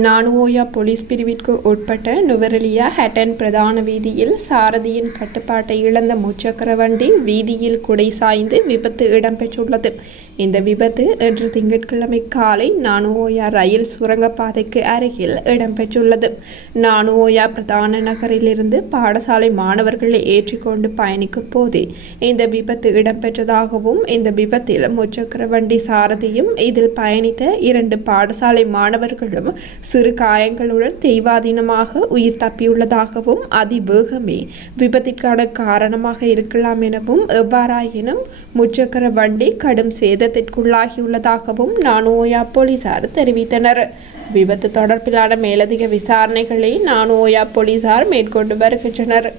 Nanu Oya police பிரிவிற்கு உட்பட்ட நுவரெலியா ஹட்டன் பிரதான வீதியில் சாரதியின் கட்டுப்பாட்டை இழந்த முச்சக்கர வண்டி வீதியில் குடை சாய்ந்து விபத்து இடம்பெற்றுள்ளது. இந்த விபத்து இன்று திங்கட்கிழமை காலை நானுஓயா ரயில் சுரங்கப்பாதைக்கு அருகில் இடம்பெற்றுள்ளது. நானுஓயா பிரதான நகரிலிருந்து பாடசாலை மாணவர்களை ஏற்றிக்கொண்டு பயணிக்கும் போதே இந்த விபத்து இடம்பெற்றதாகவும், இந்த விபத்தில் முச்சக்கர வண்டி சாரதியும் இதில் பயணித்த 2 பாடசாலை மாணவர்களும் சிறு காயங்களுடன் தெய்வாதீனமாக உயிர் தப்பியுள்ளதாகவும், அதிவேகமே விபத்திற்கான காரணமாக இருக்கலாம் எனவும், எவ்வாறாயினும் முச்சக்கர வண்டி கடும் சேதத்திற்குள்ளாகியுள்ளதாகவும் நானுஓயா போலீசார் தெரிவித்தனர். விபத்து தொடர்பிலான மேலதிக விசாரணைகளை நானுஓயா போலீசார் மேற்கொண்டு வருகின்றனர்.